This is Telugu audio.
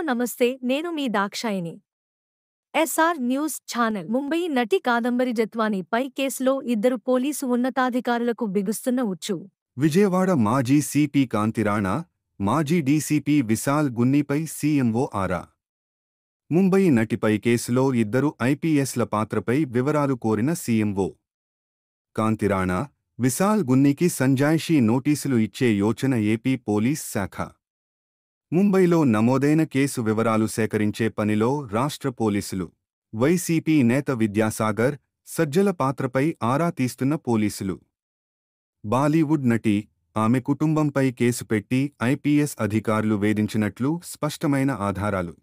నమస్తే, నేను మీ Dakshayini. SR news channel. Mumbai నటి కాదంబరి జత్వానీపై కేసులో ఇద్దరు పోలీసు ఉన్నతాధికారులకు బిగుస్తున్న ఉచ్చు. విజయవాడ మాజీ సిపి కాంతిరాణా, మాజీ డీసీపీ విశాల్ గున్నీపై సీఎంఓ ఆరా. ముంబై నటిపై కేసులో ఇద్దరు ఐపీఎస్ల పాత్రపై వివరాలు కోరిన సీఎంఓ కాంతిరాణా, విశాల్ గున్నీకి సంజాయిషీ నోటీసులు ఇచ్చే యోచన ఏపీ పోలీస్ శాఖ. ముంబైలో నమోదైన కేసు వివరాలు సేకరించే పనిలో రాష్ట్ర పోలీసులు. వైసీపీ నేత విద్యాసాగర్, సజ్జల పాత్రపై ఆరా తీస్తున్న పోలీసులు. బాలీవుడ్ నటి, ఆమె కుటుంబంపై కేసు పెట్టి ఐపీఎస్ అధికారులు వేధించినట్లు స్పష్టమైన ఆధారాలు.